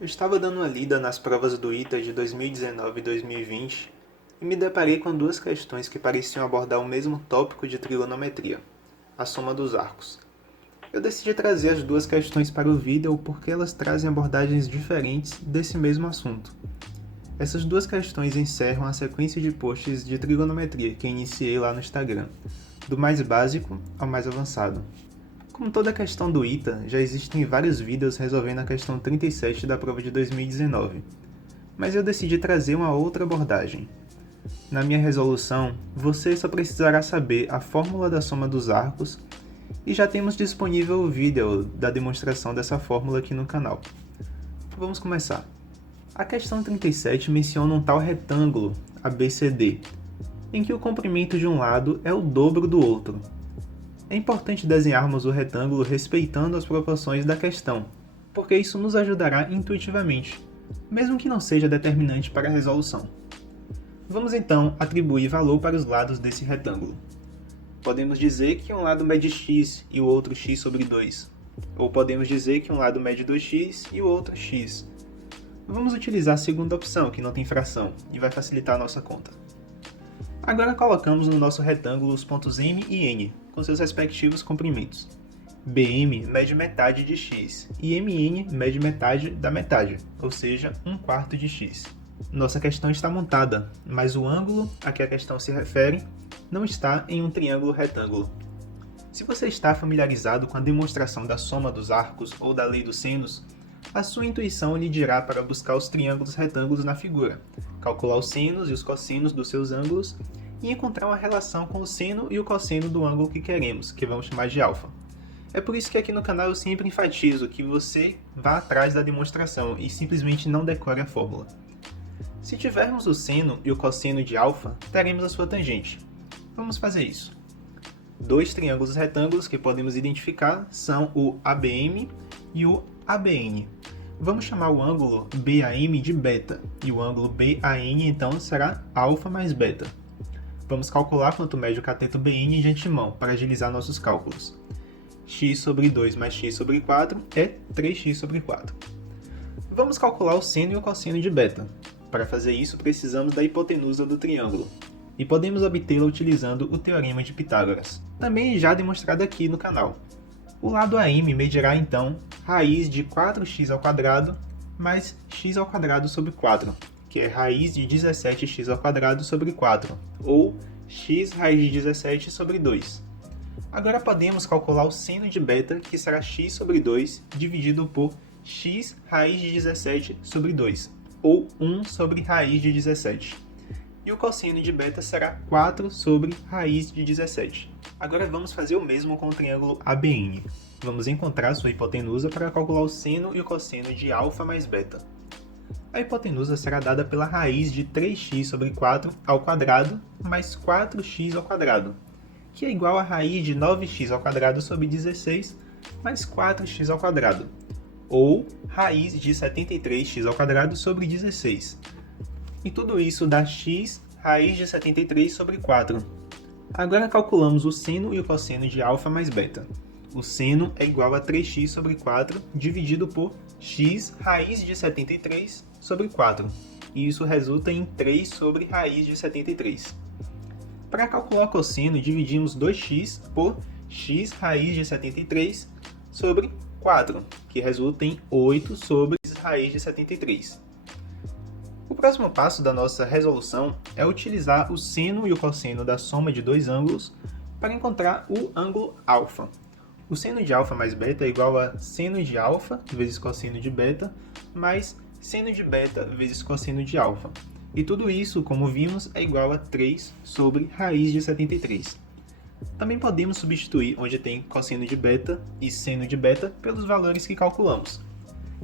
Eu estava dando uma lida nas provas do ITA de 2019 e 2020 e me deparei com duas questões que pareciam abordar o mesmo tópico de trigonometria, a soma dos arcos. Eu decidi trazer as duas questões para o vídeo porque elas trazem abordagens diferentes desse mesmo assunto. Essas duas questões encerram a sequência de posts de trigonometria que iniciei lá no Instagram, do mais básico ao mais avançado. Como toda a questão do ITA, já existem vários vídeos resolvendo a questão 37 da prova de 2019, mas eu decidi trazer uma outra abordagem. Na minha resolução, você só precisará saber a fórmula da soma dos arcos e já temos disponível o vídeo da demonstração dessa fórmula aqui no canal. Vamos começar. A questão 37 menciona um tal retângulo, ABCD, em que o comprimento de um lado é o dobro do outro. É importante desenharmos o retângulo respeitando as proporções da questão, porque isso nos ajudará intuitivamente, mesmo que não seja determinante para a resolução. Vamos então atribuir valor para os lados desse retângulo. Podemos dizer que um lado mede x e o outro x sobre 2, ou podemos dizer que um lado mede 2x e o outro x. Vamos utilizar a segunda opção, que não tem fração, e vai facilitar a nossa conta. Agora colocamos no nosso retângulo os pontos M e N, com seus respectivos comprimentos. BM mede metade de x e MN mede metade da metade, ou seja, 1/4 de x. Nossa questão está montada, mas o ângulo a que a questão se refere não está em um triângulo retângulo. Se você está familiarizado com a demonstração da soma dos arcos ou da lei dos senos, a sua intuição lhe dirá para buscar os triângulos retângulos na figura, calcular os senos e os cossenos dos seus ângulos e encontrar uma relação com o seno e o cosseno do ângulo que queremos, que vamos chamar de alfa. É por isso que aqui no canal eu sempre enfatizo que você vá atrás da demonstração e simplesmente não decore a fórmula. Se tivermos o seno e o cosseno de alfa, teremos a sua tangente. Vamos fazer isso. Dois triângulos retângulos que podemos identificar são o ABM e o ABN. Vamos chamar o ângulo BAM de beta, e o ângulo BAN então será alfa mais beta. Vamos calcular quanto mede o cateto BN de antemão, para agilizar nossos cálculos. X sobre 2 mais x sobre 4 é 3x sobre 4. Vamos calcular o seno e o cosseno de beta. Para fazer isso, precisamos da hipotenusa do triângulo, e podemos obtê-la utilizando o teorema de Pitágoras, também já demonstrado aqui no canal. O lado AM medirá então raiz de 4x² mais x² sobre 4, que é raiz de 17x² sobre 4, ou x raiz de 17 sobre 2. Agora podemos calcular o seno de beta, que será x sobre 2 dividido por x raiz de 17 sobre 2, ou 1 sobre raiz de 17. E o cosseno de beta será 4 sobre raiz de 17. Agora vamos fazer o mesmo com o triângulo ABN. Vamos encontrar sua hipotenusa para calcular o seno e o cosseno de alfa mais beta. A hipotenusa será dada pela raiz de 3x sobre 4 ao quadrado mais 4x ao quadrado, que é igual a raiz de 9x ao quadrado sobre 16 mais 4x ao quadrado, ou raiz de 73x ao quadrado sobre 16. E tudo isso dá x raiz de 73 sobre 4. Agora calculamos o seno e o cosseno de alfa mais beta. O seno é igual a 3x sobre 4 dividido por x raiz de 73 sobre 4. E isso resulta em 3 sobre raiz de 73. Para calcular o cosseno, dividimos 2x por x raiz de 73 sobre 4, que resulta em 8 sobre raiz de 73. O próximo passo da nossa resolução é utilizar o seno e o cosseno da soma de dois ângulos para encontrar o ângulo alfa. O seno de alfa mais beta é igual a seno de alfa vezes cosseno de beta mais seno de beta vezes cosseno de alfa. E tudo isso, como vimos, é igual a 3 sobre raiz de 73. Também podemos substituir onde tem cosseno de beta e seno de beta pelos valores que calculamos.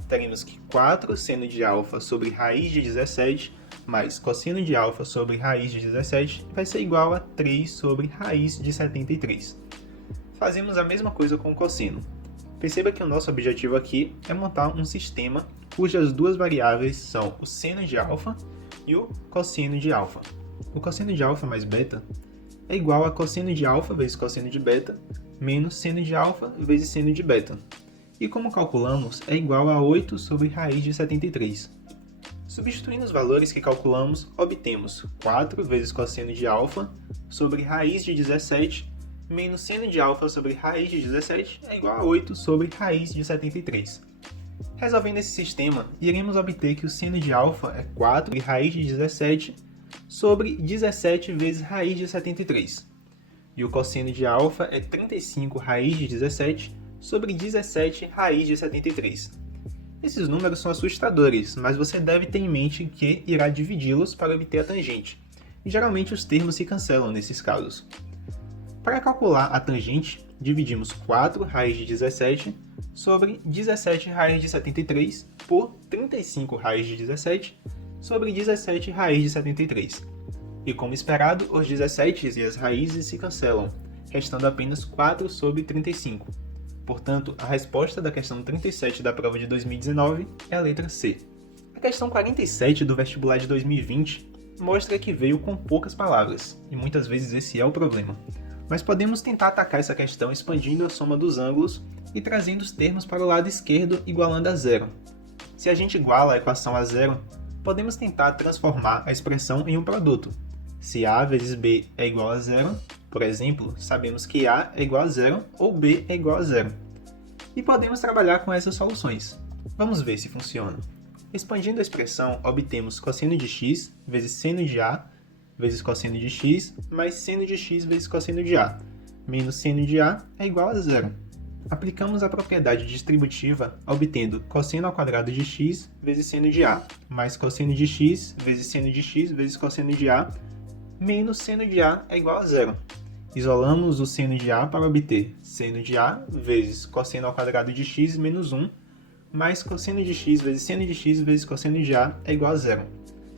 Teremos que 4 seno de alfa sobre raiz de 17 mais cosseno de alfa sobre raiz de 17 vai ser igual a 3 sobre raiz de 73. Fazemos a mesma coisa com o cosseno. Perceba que o nosso objetivo aqui é montar um sistema cujas duas variáveis são o seno de alfa e o cosseno de alfa. O cosseno de alfa mais beta é igual a cosseno de alfa vezes cosseno de beta menos seno de alfa vezes seno de beta. E como calculamos, é igual a 8 sobre raiz de 73. Substituindo os valores que calculamos, obtemos 4 vezes cosseno de alfa sobre raiz de 17 menos seno de alfa sobre raiz de 17 é igual a 8 sobre raiz de 73. Resolvendo esse sistema, iremos obter que o seno de alfa é 4 sobre raiz de 17 sobre 17 vezes raiz de 73. E o cosseno de alfa é 35 raiz de 17 sobre 17 raiz de 73. Esses números são assustadores, mas você deve ter em mente que irá dividi-los para obter a tangente. E geralmente os termos se cancelam nesses casos. Para calcular a tangente, dividimos 4 raiz de 17 sobre 17 raiz de 73 por 35 raiz de 17 sobre 17 raiz de 73. E como esperado, os 17 e as raízes se cancelam, restando apenas 4 sobre 35. Portanto, a resposta da questão 37 da prova de 2019 é a letra C. A questão 47 do vestibular de 2020 mostra que veio com poucas palavras, e muitas vezes esse é o problema. Mas podemos tentar atacar essa questão expandindo a soma dos ângulos e trazendo os termos para o lado esquerdo igualando a zero. Se a gente iguala a equação a zero, podemos tentar transformar a expressão em um produto. Se A vezes B é igual a zero, por exemplo, sabemos que A é igual a zero ou B é igual a zero. E podemos trabalhar com essas soluções. Vamos ver se funciona. Expandindo a expressão, obtemos cosseno de x vezes seno de A vezes cosseno de x mais seno de x vezes cosseno de A, menos seno de A é igual a zero. Aplicamos a propriedade distributiva, obtendo cosseno ao quadrado de x vezes seno de A, mais cosseno de x vezes seno de x vezes cosseno de A, menos seno de A é igual a zero. Isolamos o seno de A para obter seno de A vezes cosseno ao quadrado de x menos 1, mais cosseno de x vezes seno de x vezes cosseno de A é igual a zero.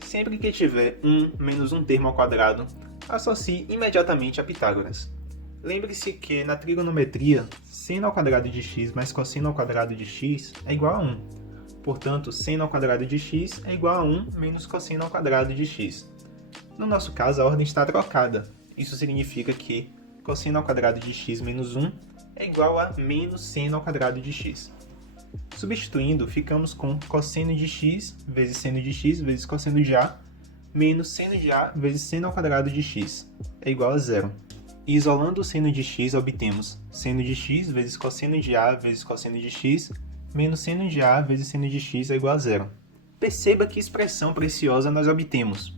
Sempre que tiver 1 menos um termo ao quadrado, associe imediatamente a Pitágoras. Lembre-se que na trigonometria, seno ao quadrado de x mais cosseno ao quadrado de x é igual a 1. Portanto, seno ao quadrado de x é igual a 1 menos cosseno ao quadrado de x. No nosso caso, a ordem está trocada. Isso significa que cosseno ao quadrado de x menos 1 é igual a menos seno ao quadrado de x. Substituindo, ficamos com cosseno de x vezes seno de x vezes cosseno de A, menos seno de A vezes seno ao quadrado de x é igual a zero. E isolando o seno de x, obtemos seno de x vezes cosseno de A vezes cosseno de x, menos seno de A vezes seno de x é igual a zero. Perceba que expressão preciosa nós obtemos.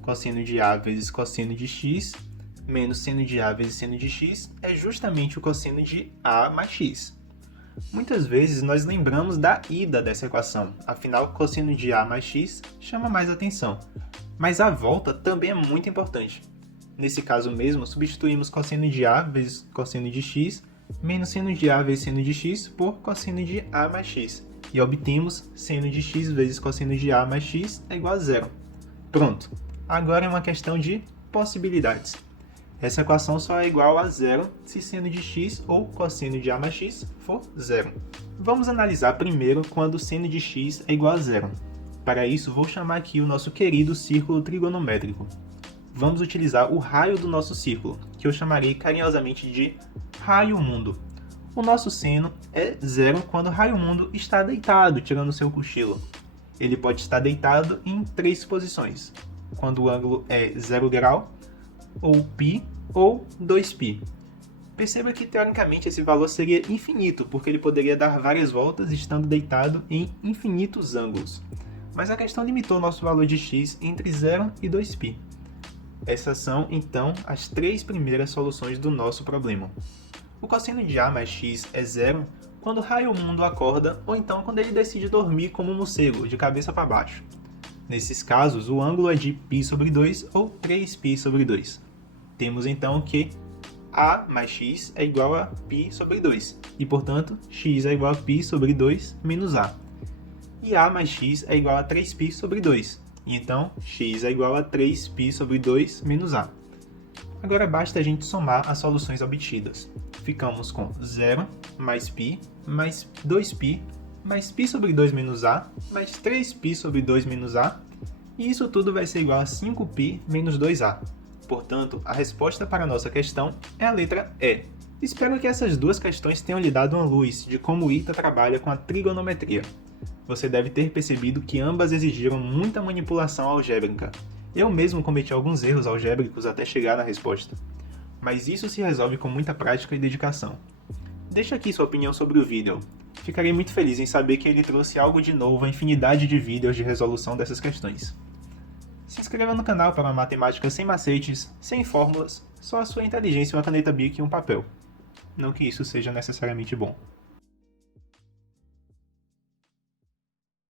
Cosseno de A vezes cosseno de x, menos seno de A vezes seno de x, é justamente o cosseno de A mais x. Muitas vezes nós lembramos da ida dessa equação, afinal cosseno de A mais x chama mais atenção. Mas a volta também é muito importante. Nesse caso mesmo, substituímos cosseno de A vezes cosseno de x, menos seno de A vezes seno de x por cosseno de A mais x. E obtemos seno de x vezes cosseno de A mais x é igual a zero. Pronto! Agora é uma questão de possibilidades. Essa equação só é igual a zero se seno de x ou cosseno de A mais x for zero. Vamos analisar primeiro quando seno de x é igual a zero. Para isso, vou chamar aqui o nosso querido círculo trigonométrico. Vamos utilizar o raio do nosso círculo, que eu chamarei carinhosamente de raio-mundo. O nosso seno é zero quando o raio-mundo está deitado, tirando seu cochilo. Ele pode estar deitado em 3 posições, quando o ângulo é 0 grau, ou π, ou 2π. Perceba que, teoricamente, esse valor seria infinito, porque ele poderia dar várias voltas estando deitado em infinitos ângulos. Mas a questão limitou nosso valor de x entre 0 e 2π. Essas são, então, as 3 primeiras soluções do nosso problema. O cosseno de A mais x é zero quando o raio-mundo acorda ou então quando ele decide dormir como um morcego, de cabeça para baixo. Nesses casos, o ângulo é de π sobre 2 ou 3π sobre 2. Temos então que A mais x é igual a π sobre 2, e portanto, x é igual a π sobre 2 menos A. E A mais x é igual a 3π sobre 2, e então x é igual a 3π sobre 2 menos A. Agora basta a gente somar as soluções obtidas. Ficamos com 0 mais π mais 2π mais π sobre 2 menos A mais 3π sobre 2 menos A, e isso tudo vai ser igual a 5π menos 2A. Portanto, a resposta para a nossa questão é a letra E. Espero que essas duas questões tenham lhe dado uma luz de como o ITA trabalha com a trigonometria. Você deve ter percebido que ambas exigiram muita manipulação algébrica. Eu mesmo cometi alguns erros algébricos até chegar na resposta. Mas isso se resolve com muita prática e dedicação. Deixa aqui sua opinião sobre o vídeo. Ficarei muito feliz em saber que ele trouxe algo de novo à infinidade de vídeos de resolução dessas questões. Se inscreva no canal para uma matemática sem macetes, sem fórmulas, só a sua inteligência, uma caneta Bic e um papel. Não que isso seja necessariamente bom.